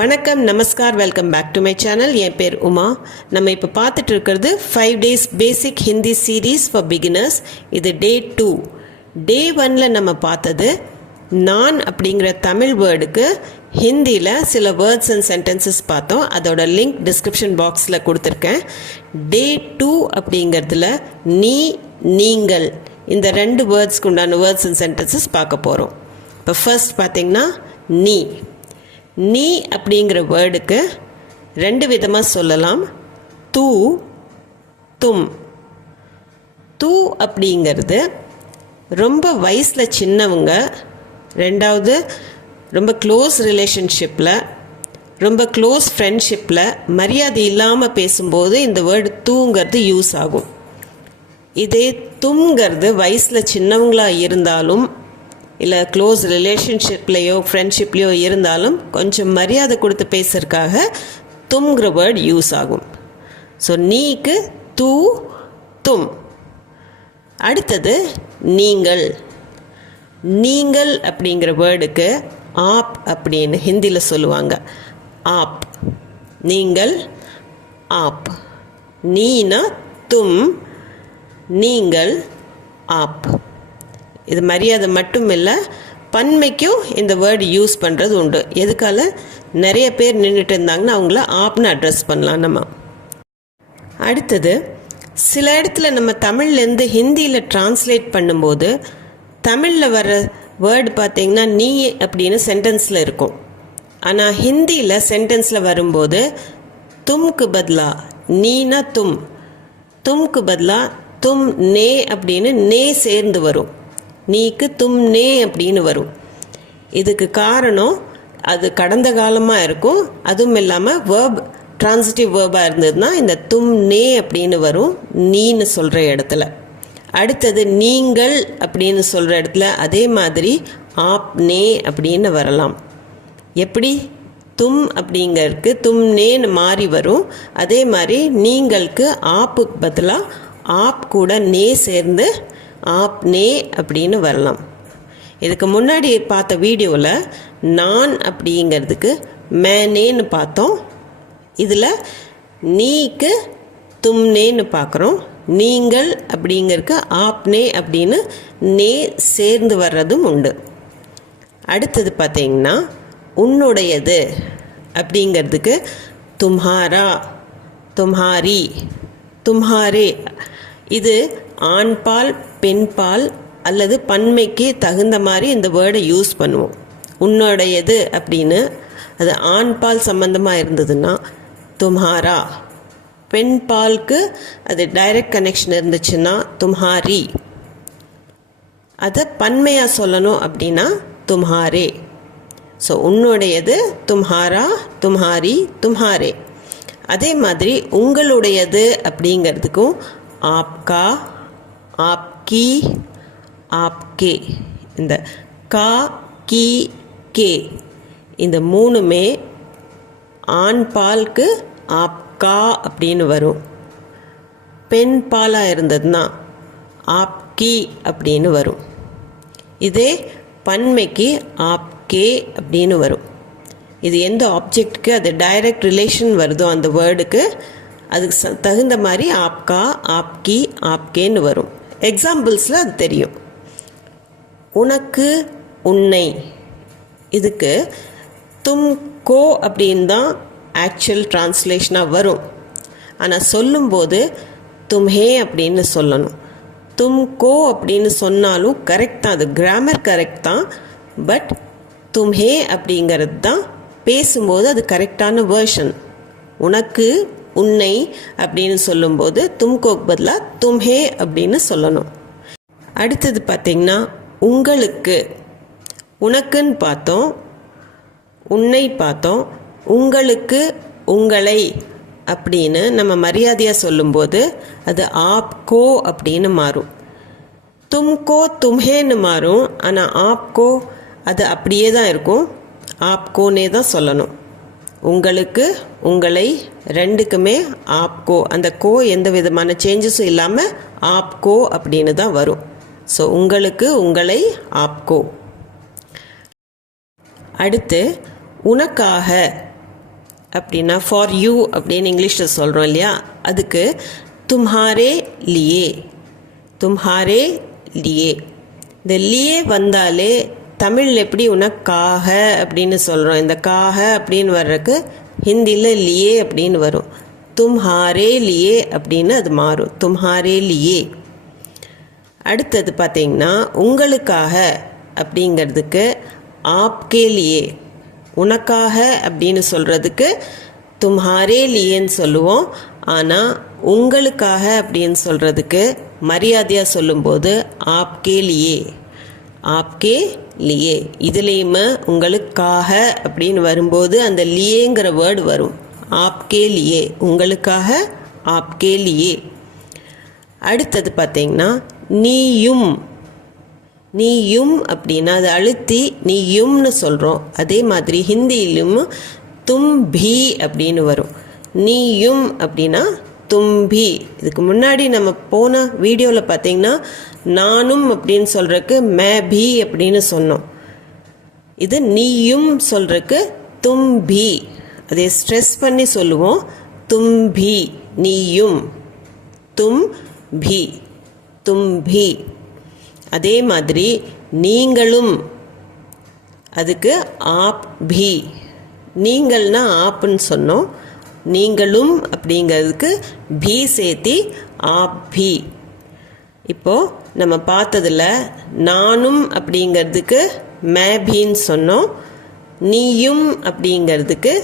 வணக்கம், நமஸ்கார், welcome back to my channel. என் பேர் உமா. நம்ம இப்போ பார்த்துட்டு இருக்கிறது 5 days basic Hindi series for beginners. இது டே 2. டே 1ல் நம்ம பார்த்தது நான் அப்படிங்கிற தமிழ் வேர்டுக்கு ஹிந்தியில் சில வேர்ட்ஸ் அண்ட் சென்டென்சஸ் பார்த்தோம். அதோட லிங்க் டிஸ்கிரிப்ஷன் பாக்ஸில் கொடுத்துருக்கேன். டே 2 அப்படிங்கிறதுல நீ, நீங்கள் இந்த 2 வேர்ட்ஸ்க்கு உண்டான வேர்ட்ஸ் அண்ட் சென்டென்சஸ் பார்க்க போகிறோம். இப்போ ஃபர்ஸ்ட் பார்த்திங்கன்னா நீ. நீ அப்படிங்கிற வேர்டுக்கு 2 விதமாக சொல்லலாம். தூ, தும். தூ அப்படிங்கிறது ரொம்ப வயசில் சின்னவங்க, ரெண்டாவது ரொம்ப க்ளோஸ் ரிலேஷன்ஷிப்பில், ரொம்ப க்ளோஸ் ஃப்ரெண்ட்ஷிப்பில் மரியாதை இல்லாமல் பேசும்போது இந்த வேர்டு தூங்கிறது யூஸ் ஆகும். இதே தும்ங்கிறது வயசில் சின்னவங்களாக இருந்தாலும் இல்லை க்ளோஸ் ரிலேஷன்ஷிப்லேயோ ஃப்ரெண்ட்ஷிப்லேயோ இருந்தாலும் கொஞ்சம் மரியாதை கொடுத்து பேசுறதுக்காக தும்ங்கிற வேர்டு யூஸ் ஆகும். ஸோ நீக்கு தூ, தும். அடுத்தது நீங்கள். நீங்கள் அப்படிங்கிற வேர்டுக்கு ஆப் அப்படின்னு ஹிந்தியில் சொல்லுவாங்க. ஆப். நீங்கள், ஆப். நீனா தும், நீங்கள் ஆப். இது மரியாதை மட்டும் இல்லை, பன்மைக்கும் இந்த வேர்டு யூஸ் பண்ணுறது உண்டு. எதுக்கால நிறைய பேர் நின்றுட்டு இருந்தாங்கன்னா அவங்கள ஆப்னு அட்ரஸ் பண்ணலாம் நம்ம. அடுத்தது சில இடத்துல நம்ம தமிழ்லேருந்து ஹிந்தியில் டிரான்ஸ்லேட் பண்ணும்போது தமிழில் வர வேர்டு பார்த்திங்கன்னா நீ அப்படின்னு சென்டென்ஸில் இருக்கும். ஆனால் ஹிந்தியில் சென்டென்ஸில் வரும்போது தும்க்கு பதிலா நீனா தும், தும்க்கு பதிலா தும் நே அப்படின்னு நே சேர்ந்து வரும். நீக்கு தும் நே அப்படின்னு வரும். இதுக்கு காரணம் அது கடந்த காலமாக இருக்கும். அதுவும் இல்லாமல் வேர்ப் ட்ரான்சிட்டிவ் வேர்பாக இருந்ததுன்னா இந்த தும் நே அப்படின்னு வரும் நீன்னு சொல்கிற இடத்துல. அடுத்தது நீங்கள் அப்படின்னு சொல்கிற இடத்துல அதே மாதிரி ஆப் நே அப்படின்னு வரலாம். எப்படி தும் அப்படிங்கிறதுக்கு தும் நேன்னு மாறி வரும், அதே மாதிரி நீங்களுக்கு ஆப்புக்கு பதிலாக ஆப் கூட நே சேர்ந்து ஆப் நே அப்படின்னு வரலாம். இதுக்கு முன்னாடி பார்த்த வீடியோவில் நான் அப்படிங்கிறதுக்கு மேனேன்னு பார்த்தோம். இதில் நீக்கு தும்னேன்னு பார்க்குறோம். நீங்கள் அப்படிங்கிறதுக்கு ஆப்னே அப்படின்னு நே சேர்ந்து வர்றதும் உண்டு. அடுத்தது பார்த்தீங்கன்னா உன்னுடையது அப்படிங்கிறதுக்கு தும்ஹாரா, தும்ஹாரி, தும்ஹாரே. இது ஆண்பால், பெண்பால் அல்லது பன்மைக்கு தகுந்த மாதிரி இந்த வேர்டை யூஸ் பண்ணுவோம். உன்னுடையது அப்படின்னு அது ஆண்பால் சம்பந்தமாக இருந்ததுன்னா தும்ஹாரா, பெண்பாலுக்கு அது டைரக்ட் கனெக்ஷன் இருந்துச்சுன்னா தும்ஹாரி, அதை பன்மையாக சொல்லணும் அப்படின்னா தும்ஹாரே. ஸோ உன்னுடையது தும்ஹாரா, தும்ஹாரி, தும்ஹாரே. அதே மாதிரி உங்களுடையது அப்படிங்கிறதுக்கும் ஆப்கா, ஆப்கி, ஆப்கே. இந்த கா, கி, கே இந்த மூணுமே ஆண் பாலுக்கு ஆப்கா அப்படின்னு வரும். பெண் பாலாக இருந்ததுன்னா ஆப்கி அப்படின்னு வரும். இதே பன்மைக்கு ஆப்கே அப்படின்னு வரும். இது எந்த ஆப்ஜெக்டுக்கு அது டைரக்ட் ரிலேஷன் வருதோ அந்த வேர்டுக்கு அதுக்கு தகுந்த மாதிரி ஆப்கா, ஆப்கி, ஆப்கேன்னு வரும். எக்ஸாம்பிள்ஸில் அது தெரியும். உனக்கு, உன்னை. இதுக்கு தும்கோ அப்படின்னு தான் ஆக்சுவல் டிரான்ஸ்லேஷனாக வரும். ஆனால் சொல்லும்போது தும்ஹே அப்படின்னு சொல்லணும். தும்கோ அப்படின்னு சொன்னாலும் கரெக்ட் தான், அது கிராமர் கரெக்ட் தான். பட் தும்ஹே அப்படிங்கிறது தான் பேசும்போது அது கரெக்டான வேர்ஷன். உனக்கு, உன்னை அப்படின்னு சொல்லும்போது தும்கோக்கு பதிலாக தும்ஹே அப்படின்னு சொல்லணும். அடுத்தது பார்த்திங்கன்னா உங்களுக்கு. உனக்குன்னு பார்த்தோம், உன்னை பார்த்தோம். உங்களுக்கு, உங்களை அப்படின்னு நம்ம மரியாதையாக சொல்லும்போது அது ஆப்கோ அப்படின்னு மாறும். தும்கோ தும்ஹேன்னு மாறும். ஆனால் ஆப்கோ அது அப்படியே தான் இருக்கும், ஆப்கோனே தான் சொல்லணும். உங்களுக்கு, உங்களை ரெண்டுக்குமே ஆப்கோ, அந்த கோ எந்த விதமான சேஞ்சஸும் இல்லாமல் ஆப்கோ அப்படின்னு தான் வரும். ஸோ உங்களுக்கு, உங்களை ஆப்கோ. அடுத்து உனக்காக அப்படின்னா ஃபார் யூ அப்படின்னு இங்கிலீஷில் சொல்கிறோம் இல்லையா, அதுக்கு தும்ஹாரே லியே, தும்ஹாரே லியே. இந்த லியே வந்தாலே தமிழில் எப்படி உனக்காக அப்படின்னு சொல்கிறோம், இந்த காக அப்படின்னு வர்றதுக்கு ஹிந்தியில் லியே அப்படின்னு வரும். தும்ஹாரே லியே அப்படின்னு அது மாறும், தும்ஹாரே லியே. அடுத்தது பார்த்தீங்கன்னா உங்களுக்காக அப்படிங்கிறதுக்கு ஆப்கே லியே, உனக்காக அப்படின்னு சொல்கிறதுக்கு தும்ஹாரே லியேன்னு சொல்லுவோம். ஆனால் உங்களுக்காக அப்படின்னு சொல்கிறதுக்கு மரியாதையாக சொல்லும்போது ஆப்கே லியே, ஆப்கே லியே. இதுலேயுமே உங்களுக்காக அப்படின்னு வரும்போது அந்த லியேங்கிற வேர்டு வரும், ஆப்கே லியே, உங்களுக்காக ஆப்கே லியே. அடுத்தது பார்த்தீங்கன்னா நீயும், நீயும் அப்படின்னா அது அழுத்தி நீயும்னு சொல்கிறோம். அதே மாதிரி ஹிந்தியிலும் தும் பி அப்படின்னு வரும். நீயும் அப்படின்னா தும்பி. இதுக்கு முன்னாடி நம்ம போன வீடியோவில் பார்த்தீங்கன்னா நானும் அப்படின்னு சொல்கிறதுக்கு மே பி அப்படின்னு சொன்னோம். இது நீயும் சொல்கிறதுக்கு தும்பி, அதை ஸ்ட்ரெஸ் பண்ணி சொல்லுவோம், தும்பி, நீயும், தும்பி, தும்பி. அதே மாதிரி நீங்களும், அதுக்கு ஆப் பி, நீங்கள்னா ஆப்புன்னு சொன்னோம், நீங்களும் அப்படிங்கிறதுக்கு பி சேர்த்தி ஆப் பி. இப்போது நம்ம பார்த்ததில் நானும் அப்படிங்கிறதுக்கு மே பீன்னு சொன்னோம், நீயும் அப்படிங்கிறதுக்கு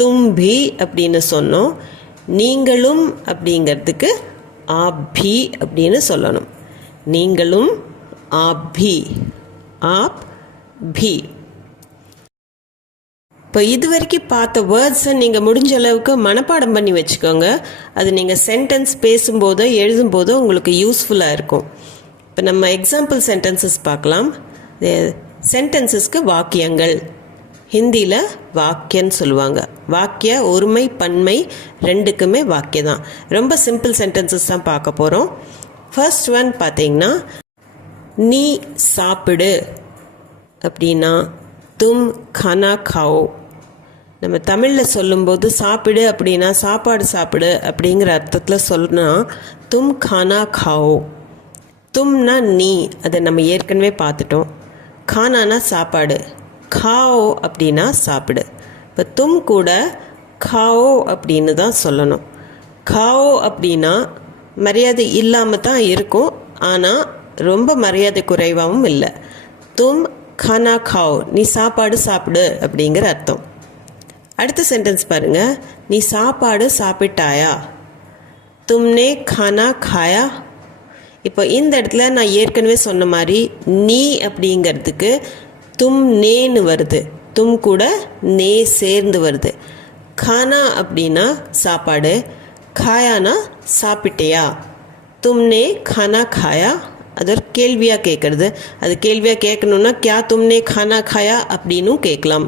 தும் பி அப்படின்னு சொன்னோம், நீங்களும் அப்படிங்கிறதுக்கு ஆப் பி அப்படின்னு சொல்லணும். நீங்களும் ஆப் பி, ஆப் பி. இப்போ இது வரைக்கும் பார்த்த வேர்ட்ஸை நீங்கள் முடிஞ்ச அளவுக்கு மனப்பாடம் பண்ணி வச்சுக்கோங்க. அது நீங்கள் சென்டென்ஸ் பேசும்போதோ எழுதும்போதோ உங்களுக்கு யூஸ்ஃபுல்லாக இருக்கும். இப்போ நம்ம எக்ஸாம்பிள் சென்டென்சஸ் பார்க்கலாம். சென்டென்சஸ்க்கு வாக்கியங்கள், ஹிந்தியில் வாக்கியன்னு சொல்லுவாங்க. வாக்கிய ஒருமை பன்மை ரெண்டுக்குமே வாக்கியம் தான். ரொம்ப சிம்பிள் சென்டென்சஸ் தான் பார்க்க போகிறோம். ஃபர்ஸ்ட் ஒன் பார்த்தீங்கன்னா நீ சாப்பிடு அப்படின்னா தும் கானா காओ. நம்ம தமிழில் சொல்லும்போது சாப்பிடு அப்படின்னா சாப்பாடு சாப்பிடு அப்படிங்கிற அர்த்தத்தில் சொல்லணும், தும் கானா காओ. தும்னா நீ, அதை நம்ம ஏற்கனவே பார்த்துட்டோம். கானானா சாப்பாடு, காओ அப்படின்னா சாப்பிடு. இப்போ தும் கூட காओ அப்படின்னு தான் சொல்லணும். காओ அப்படின்னா மரியாதை இல்லாமல் தான் இருக்கும், ஆனால் ரொம்ப மரியாதை குறைவாகவும் இல்லை. தும் கானா காओ, நீ சாப்பாடு சாப்பிடு அப்படிங்கிற அர்த்தம். அடுத்த சென்டென்ஸ் பாருங்க, நீ சாப்பாடு சாப்பிட்டாயா, தும்னே கானா காயா. இப்போ இந்த இடத்துல நான் ஏற்கனவே சொன்ன மாதிரி நீ அப்படிங்கிறதுக்கு தும் நேன்னு வருது, தும் கூட நே சேர்ந்து வருது. கானா அப்படின்னா சாப்பாடு, காயானா சாப்பிட்டியா. தும்னே கானா காயா, அது ஒரு கேள்வியாக கேட்குறது. அது கேள்வியாக கேட்கணுன்னா கியா தும்னே கானா காயா அப்படின்னும் கேட்கலாம்.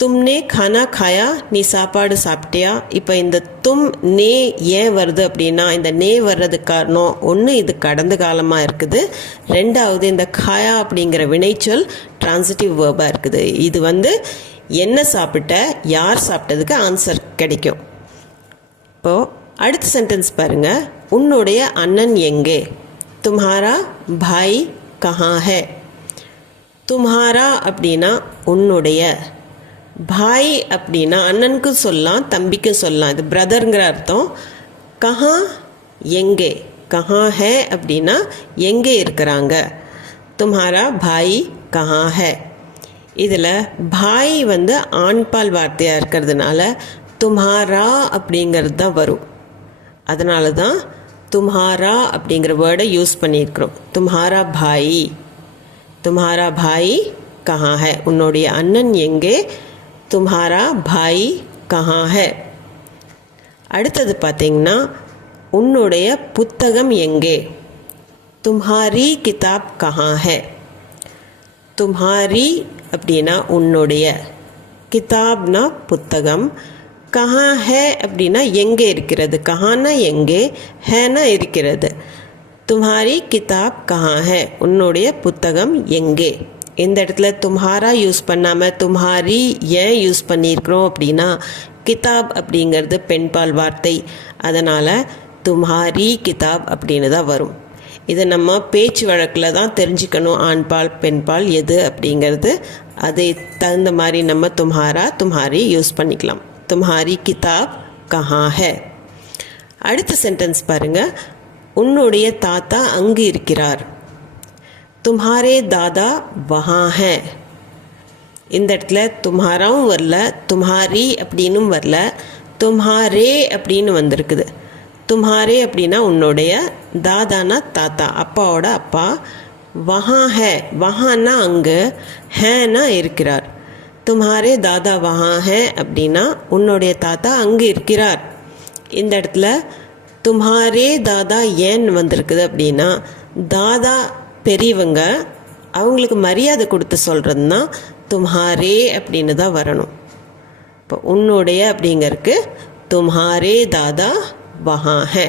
தும்னே கானா காயா, நீ சாப்பாடு சாப்பிட்டியா. இப்போ இந்த தும் நே ஏன் வருது அப்படின்னா, இந்த நே வர்றதுக்கு காரணம் ஒன்று, இது கடந்த காலமாக இருக்குது. ரெண்டாவது, இந்த காயா அப்படிங்கிற வினைச்சொல் டிரான்சிட்டிவ் வேர்பாக இருக்குது. இது என்ன சாப்பிட்ட, யார் சாப்பிட்டதுக்கு ஆன்சர் கிடைக்கும். இப்போது அடுத்த சென்டென்ஸ் பாருங்கள், உன்னுடைய அண்ணன் எங்கே, தும்ஹாரா பாய் கஹா ஹே. தும்ஹாரா அப்படின்னா உன்னுடைய, பாய் அப்படின்னா அண்ணனுக்கு சொல்லலாம், தம்பிக்கு சொல்லலாம், இது பிரதருங்கிற அர்த்தம். கஹா எங்கே, கஹா ஹே அப்படின்னா எங்கே இருக்கிறாங்க. தும்ஹாரா பாய் கஹா ஹே. இதில் பாய் ஆண்பால் வார்த்தையாக இருக்கிறதுனால தும்ஹாரா அப்படிங்கிறது தான் வரும். அதனால தான் தும்ஹாரா அப்படிங்கிற வேர்டை யூஸ் பண்ணியிருக்கிறோம். தும்ஹாரா பாய், தும்ஹாரா பாய் கஹா ஹே, உன்னுடைய அண்ணன் எங்கே, தும்ஹாரா பாய் கஹா ஹே. அடுத்தது பார்த்தீங்கன்னா உன்னுடைய புத்தகம் எங்கே, தும்ஹாரி கிதாப் கஹா ஹே. தும்ஹாரி அப்படின்னா உன்னுடைய, கிதாப்னா புத்தகம், கஹா ஹே அப்படின்னா எங்கே இருக்கிறது, கஹானா எங்கே, ஹேனா இருக்கிறது. தும்ஹாரி கிதாப் கஹா ஹே, உன்னுடைய புத்தகம் எங்கே. இந்த இடத்துல தும்ஹாரா யூஸ் பண்ணாமல் தும்ஹாரி ஏன் யூஸ் பண்ணியிருக்கிறோம் அப்படின்னா, கிதாப் அப்படிங்கிறது பெண்பால் வார்த்தை, அதனால் தும்ஹாரி கிதாப் அப்படின்னு தான் வரும். இதை நம்ம பேச்சு வழக்கில் தான் தெரிஞ்சுக்கணும், ஆண்பால் பெண்பால் எது அப்படிங்கிறது. அதை தகுந்த மாதிரி நம்ம தும்ஹாரா தும்ஹாரி யூஸ் பண்ணிக்கலாம். தும்ஹாரி கிதாப் கஹா ஹை. அடுத்த சென்டென்ஸ் பாருங்கள். உன்னுடைய தாத்தா அங்கு இருக்கிறார். தும்ஹாரே தாதா வஹா ஹை. இந்த இடத்துல தும்ஹாராவும் வரல, தும்ஹாரி அப்படின்னும் வரல, தும்ஹாரே அப்படின்னு வந்திருக்குது. தும்ஹாரே அப்படின்னா உன்னுடைய, தாதானா தாத்தா, அப்பாவோட அப்பா. வஹா ஹே, வஹான்னா அங்கு, ஹேனா இருக்கிறார். தும்ஹாரே தாதா வஹா ஹே அப்படின்னா உன்னுடைய தாத்தா அங்கு இருக்கிறார். இந்த இடத்துல தும்ஹாரே தாதா ஏன் வந்திருக்குது அப்படின்னா, தாதா பெரியவங்க, அவங்களுக்கு மரியாதை கொடுத்து சொல்கிறதுனா தும்ஹாரே அப்படின்னு தான் வரணும். இப்போ உன்னுடைய அப்படிங்கிறதுக்கு தும்ஹாரே தாதா வஹா ஹை.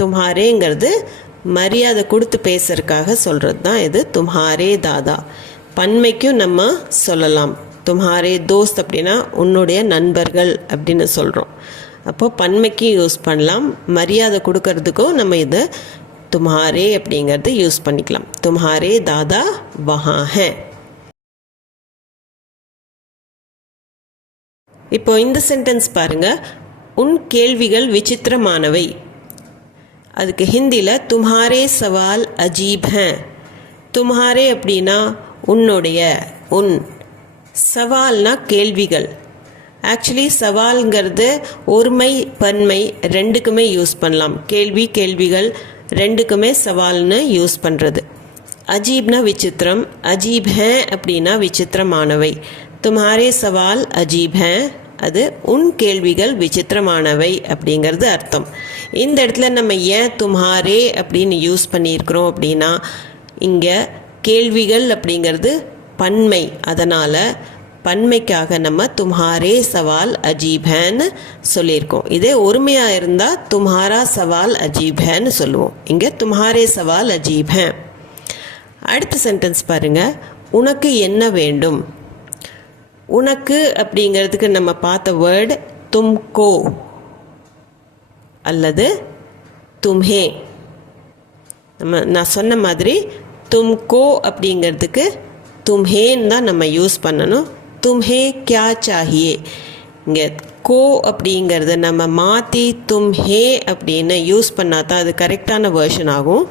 தும்ஹாரேங்கிறது மரியாதை கொடுத்து பேசுறதுக்காக சொல்கிறது தான் இது தும்ஹாரே தாதா. பன்மைக்கும் நம்ம சொல்லலாம். தும்ஹாரே தோஸ்த் அப்படின்னா உன்னுடைய நண்பர்கள் அப்படின்னு சொல்கிறோம். அப்போ பன்மைக்கும் யூஸ் பண்ணலாம், மரியாதை கொடுக்கறதுக்கும் நம்ம இது தும்ஹாரே அப்படிங்கிறது யூஸ் பண்ணிக்கலாம். தும்ஹாரே தாதா வஹா ஹை. இப்போ இந்த சென்டென்ஸ் பாருங்கள். உன் கேள்விகள் விசித்திரமானவை. அதுக்கு ஹிந்தியில் தும்ஹாரே சவால் அஜீப் ஹே. தும்ஹாரே அப்படின்னா உன்னுடைய, உன். சவால்னா கேள்விகள். ஆக்சுவலி சவால்ங்கிறது ஒருமை பன்மை ரெண்டுக்குமே யூஸ் பண்ணலாம். கேள்வி கேள்விகள் ரெண்டுக்குமே சவால்னு யூஸ் பண்ணுறது. அஜீப்னா விசித்திரம், அஜீப் ஹே அப்படின்னா விசித்திரமானவை. தும்ஹாரே சவால் அஜீப் ஹே, அது உன் கேள்விகள் விசித்திரமானவை அப்படிங்கிறது அர்த்தம். இந்த இடத்துல நம்ம ஏன் தும்ஹாரே அப்படின்னு யூஸ் பண்ணியிருக்கிறோம் அப்படின்னா, இங்கே கேள்விகள் அப்படிங்கிறது பன்மை, அதனால் பன்மைக்காக நம்ம தும்ஹாரே சவால் அஜீப் ஹேன்னு சொல்லியிருக்கோம். இதே ஒருமையாக இருந்தால் தும்ஹாரா சவால் அஜீப் ஹேன்னு சொல்லுவோம். இங்கே தும்ஹாரே சவால் அஜீப் ஹே. அடுத்த சென்டென்ஸ் பாருங்கள். உனக்கு என்ன வேண்டும். உனக்கு அப்படிங்கிறதுக்கு நம்ம பார்த்த வேர்டு தும்கோ அல்லது தும்ஹே. நான் சொன்ன மாதிரி தும்கோ அப்படிங்கிறதுக்கு தும்ஹேன்னு தான் நம்ம யூஸ் பண்ணணும். தும்ஹே கியா சாஹியே. இங்கே கோ அப்படிங்கிறத நம்ம மாற்றி தும்ஹே அப்படின்னு யூஸ் பண்ணால் தான் அது கரெக்டான வேர்ஷன் ஆகும்.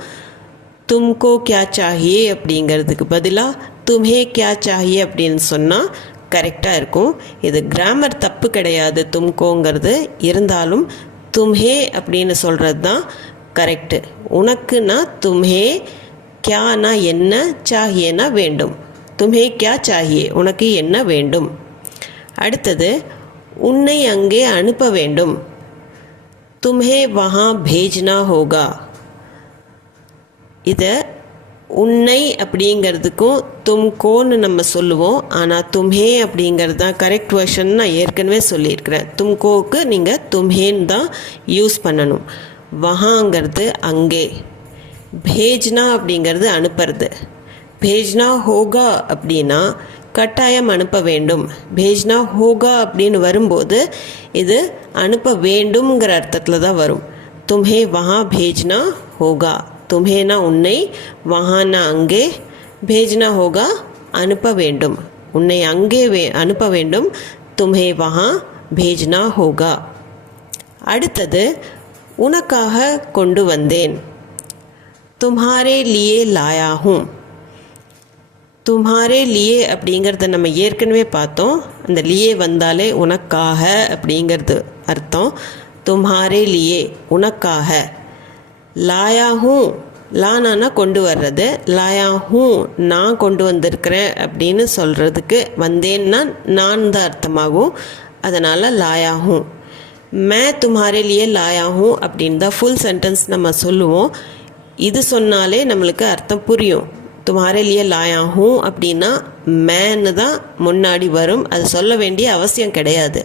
தும்கோ கியா சாஹியே அப்படிங்கிறதுக்கு பதிலாக தும்ஹே கியா சாஹியே அப்படின்னு சொன்னால் கரெக்டாக இருக்கும். இது கிராமர் தப்பு கிடையாது தும்கோங்கிறது, இருந்தாலும் தும்ஹே அப்படின்னு சொல்கிறது தான் கரெக்டு. உனக்குன்னா தும்ஹே, கியானா என்ன, சாஹியேனா வேண்டும். தும்ஹே கியா சாஹியே, உனக்கு என்ன வேண்டும். அடுத்தது உன்னை அங்கே அனுப்ப வேண்டும். தும்ஹே வஹா பேஜ்னா ஹோகா. இதை உன்னை அப்படிங்கிறதுக்கும் தும்கோன்னு நம்ம சொல்லுவோம், ஆனால் தும்ஹே அப்படிங்கிறது தான் கரெக்ட் வெர்ஷன். நான் ஏற்கனவே சொல்லியிருக்கிறேன். தும்கோவுக்கு நீங்கள் தும்ஹேன்னு தான் யூஸ் பண்ணணும். வஹாங்கிறது அங்கே, பேஜ்னா அப்படிங்கிறது அனுப்புறது. பேஜ்னா ஹோகா அப்படின்னா கட்டாயம் அனுப்ப வேண்டும். பேஜ்னா ஹோகா அப்படின்னு வரும்போது இது அனுப்ப வேண்டும்ங்கிற அர்த்தத்தில் தான் வரும். தும்ஹே வஹா பேஜ்னா ஹோகா. தும்ஹேனா உன்னை, வஹானா அங்கே, பேஜ்னா ஹோகா அனுப்ப வேண்டும். உன்னை அங்கே அனுப்ப வேண்டும். தும்ஹே வஹா பேஜ்னா ஹோகா. அடுத்தது உனக்காக கொண்டு வந்தேன். தும்ஹாரே லியே லாயா ஹூம். தும்ஹாரே லியே அப்படிங்கிறத நம்ம ஏற்கனவே பார்த்தோம். அந்த லியே வந்தாலே உனக்காக அப்படிங்கிறது அர்த்தம். தும்ஹாரே லியே உனக்காக. லாயா ஹூ, லானானா கொண்டு வர்றது. லாயா ஹூ நான் கொண்டு வந்திருக்கிறேன் அப்படின்னு சொல்கிறதுக்கு வந்தேன்னா நான் தான் அர்த்தமாகும். அதனால் liar who. May தும்ஹாரே Liye liar who அப்படின்னு தான் ஃபுல் சென்டென்ஸ் நம்ம சொல்லுவோம். இது சொன்னாலே நம்மளுக்கு அர்த்தம் புரியும். தும்ஹாரே லியே லாயா ஹூ அப்படின்னா மேன்னு தான் முன்னாடி வரும். அது சொல்ல வேண்டிய அவசியம் கிடையாது.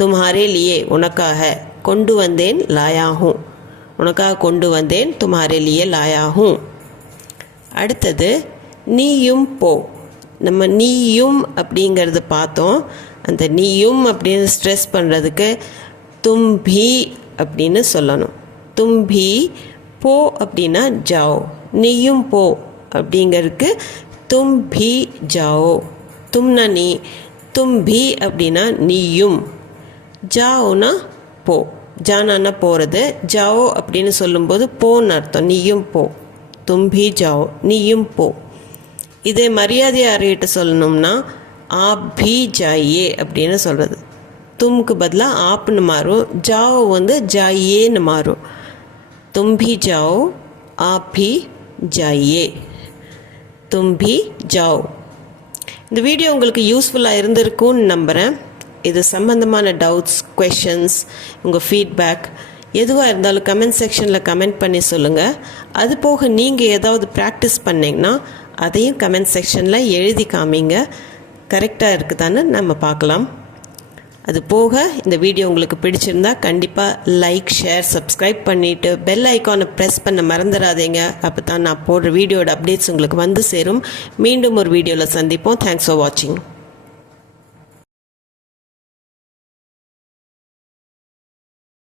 தும்ஹாரே லியே உனக்காக, கொண்டு வந்தேன் லாயா ஹூ, உனக்காக கொண்டு வந்தேன் தும்ஹாரே லியே லாயா ஹூ. அடுத்தது நீயும் போ. நம்ம நீயும் அப்படிங்கிறது பார்த்தோம். அந்த நீயும் அப்படின்னு ஸ்ட்ரெஸ் பண்ணுறதுக்கு தும் பி அப்படின்னு சொல்லணும். தும் பி போ அப்படின்னா ஜாओ, நீயும் போ அப்படிங்கிறதுக்கு தும் பி ஜாओ. தும்னா நீ, தும் பி அப்படின்னா நீயும், ஜாओனா போ, ஜானானா போகிறது, ஜாओ அப்படின்னு சொல்லும்போது போன்னு அர்த்தம், நீயும் போ. தும் பி ஜாओ, நீயும் போ. இதே மரியாதை யார்கிட்ட சொல்லணும்னா ஆப் பி ஜாயே அப்படின்னு சொல்கிறது. தும்க்கு பதிலாக ஆப்னு மாறும், ஜாओ வந்து ஜாயேன்னு மாறும். தும் பி ஜாओ, ஆப் பி ஜாயே, தும் பி ஜாओ. இந்த வீடியோ உங்களுக்கு யூஸ்ஃபுல்லாக இருந்திருக்கும்னு நம்புகிறேன். இது சம்மந்தமான டவுட்ஸ், கொஷன்ஸ், உங்கள் ஃபீட்பேக் எதுவாக இருந்தாலும் கமெண்ட் செக்ஷனில் கமெண்ட் பண்ணி சொல்லுங்கள். அது போக நீங்கள் ஏதாவது ப்ராக்டிஸ் பண்ணிங்கன்னா அதையும் கமெண்ட் செக்ஷனில் எழுதி காமிங்க. கரெக்டாக இருக்குதான்னு நம்ம பார்க்கலாம். அது போக இந்த வீடியோ உங்களுக்கு பிடிச்சிருந்தா கண்டிப்பாக லைக், ஷேர், சப்ஸ்கிரைப் பண்ணிவிட்டு பெல் ஐக்கானை ப்ரெஸ் பண்ண மறந்துடாதீங்க. அப்போ தான் நான் போடுற வீடியோட அப்டேட்ஸ் உங்களுக்கு வந்து சேரும். மீண்டும் ஒரு வீடியோவில் சந்திப்போம். தேங்க்ஸ் ஃபார் வாட்சிங்.